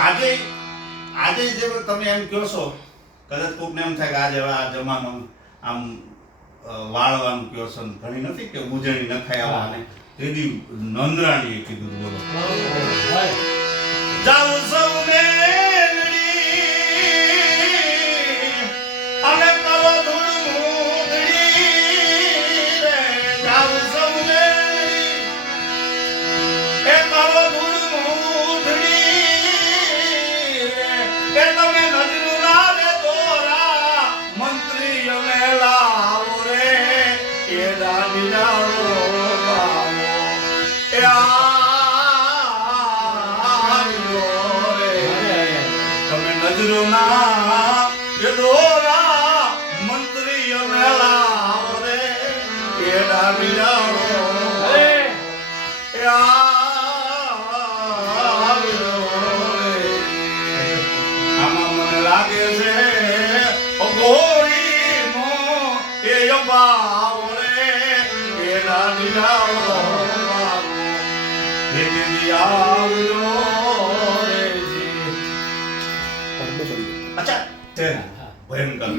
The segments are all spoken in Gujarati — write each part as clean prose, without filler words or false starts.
આજે આજે જે તમે એમ કહો છો, કદાચ કોકને એમ થાય કે આજે આ જમાનો આમ વાળવાનું કહો છો, ઘણી નથી કે ઉજળી નખાય આવા, અને તેથી નંદરાણીએ કીધું બોલો જાઉં સૌ મેલડી અને કરો ધૂળ મૂકડી રે, જાઉં સૌ મેલડી એ કરો ધૂળ મૂકડી રે, એ તમે નજરું ના રે દોરા મંત્રી મેલાવો રે, એ દાદી જાઓ બાવો એ નજરોના એ દોરા મંત્રી મેલાવો રે, એ દાદી જાઓ એ આમાં મને લાગે છે ગોળીનો એ ભાવ રે, એ દાદી જાઓ એ દીદી આવજો રે જી. અચ્છા તે ભયંકર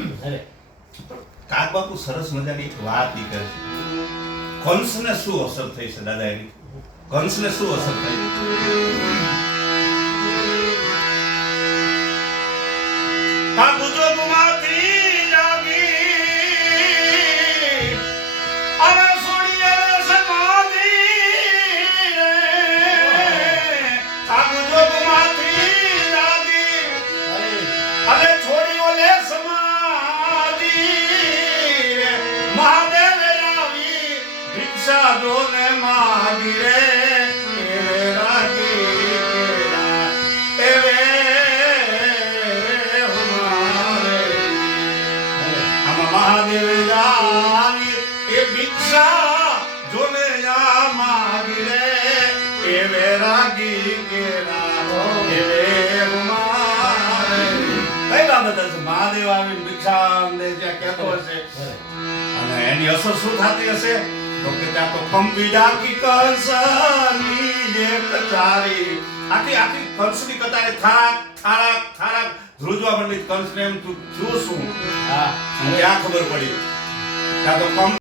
કાગબાપુ સરસ મજાની એક વાત કરે છે. કંસને શું અસર થઈ છે દાદા? એની કંસને શું અસર થઈ? કાગુ જોગમાંથી જાગી અને છોડીએ સમાધિ રે, કાગુ જોગમાંથી જાગી અને છોડીઓ લે સમાધિ રે, મહાદેવ આવી ભિક્ષા જોને માગી રે, એવે રાગી એવે મહાદેવ જાની એ ભિક્ષા જોને યા માગી રે, એ વેરાગી કેરા એ વે મારે કઈ બાબત છે? મહાદેવ આવીને ભિક્ષા દે જે કહેતો હશે, અને એની અસર શું થતી હશે? તો કે ત્યાં તો કંપી ડાકી કંસની જે કચારી, આખી આખી કંસની કતારે થાક થાક થાક ધ્રુજવા માંડી. કંસને એમ તું શું? હા, ત્યાં ખબર પડી ત્યાં તો